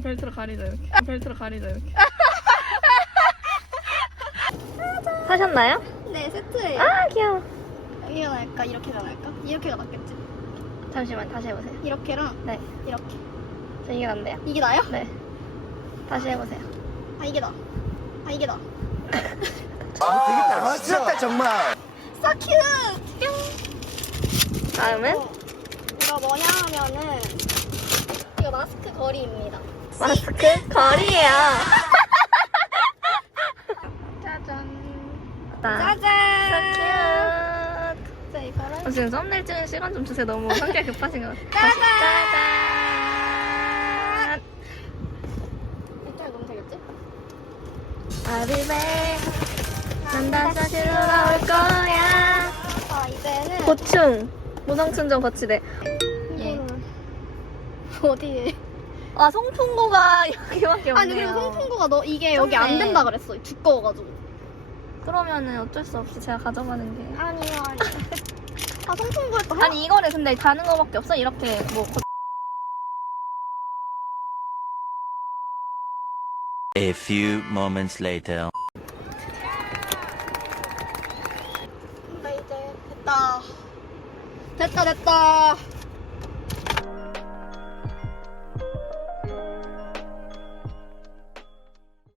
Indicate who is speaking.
Speaker 1: 벨트로 가리자 이렇게. 벨트로 가리자 이렇게.
Speaker 2: 사셨나요?
Speaker 3: 네, 세트예요.
Speaker 2: 아 귀여워.
Speaker 3: 여기가 나을까? 이렇게가 나을까? 이렇게가 낫겠지?
Speaker 2: 잠시만 다시 해보세요.
Speaker 3: 이렇게랑
Speaker 2: 네.
Speaker 3: 이렇게.
Speaker 2: 저 이게 난데요?
Speaker 3: 이게 나요?
Speaker 2: 네. 다시 해보세요.
Speaker 3: 아, 이게 나. 아, 이게 나.
Speaker 4: 되게 당황스럽다 정말.
Speaker 3: So cute!
Speaker 2: 다음은
Speaker 3: 이거 뭐냐 하면은 이거 마스크 거리입니다.
Speaker 2: 마스크 거리예요.
Speaker 3: 짜잔.
Speaker 2: 짜잔.
Speaker 3: 짜잔!
Speaker 2: 큐.
Speaker 3: 자, 이거를
Speaker 2: 지금 썸네일 찍는 시간 좀 주세요. 너무 성격 급하신 것 같아요.
Speaker 3: 짜잔!
Speaker 2: 짜잔.
Speaker 3: 이쪽에 넣으면 되겠지?
Speaker 2: I'll be back. 난 다시 돌아올 거야.
Speaker 3: 아, 이제는
Speaker 2: 고충. 무상충전 거치대.
Speaker 3: 이거를 어디에?
Speaker 2: 아 송풍구가 여기밖에 없네요.
Speaker 3: 아니, 그리고 송풍구가 너 이게 여기 안
Speaker 2: 좋네.
Speaker 3: 된다 그랬어. 두꺼워가지고.
Speaker 2: 그러면은 어쩔 수 없이 제가 가져가는 게.
Speaker 3: 아니요. 아, 송풍구에 또
Speaker 2: 아니 이거를 근데 다는 거밖에 없어? 이렇게 뭐
Speaker 5: A few moments later.
Speaker 3: 근데 이제 됐다. 됐다.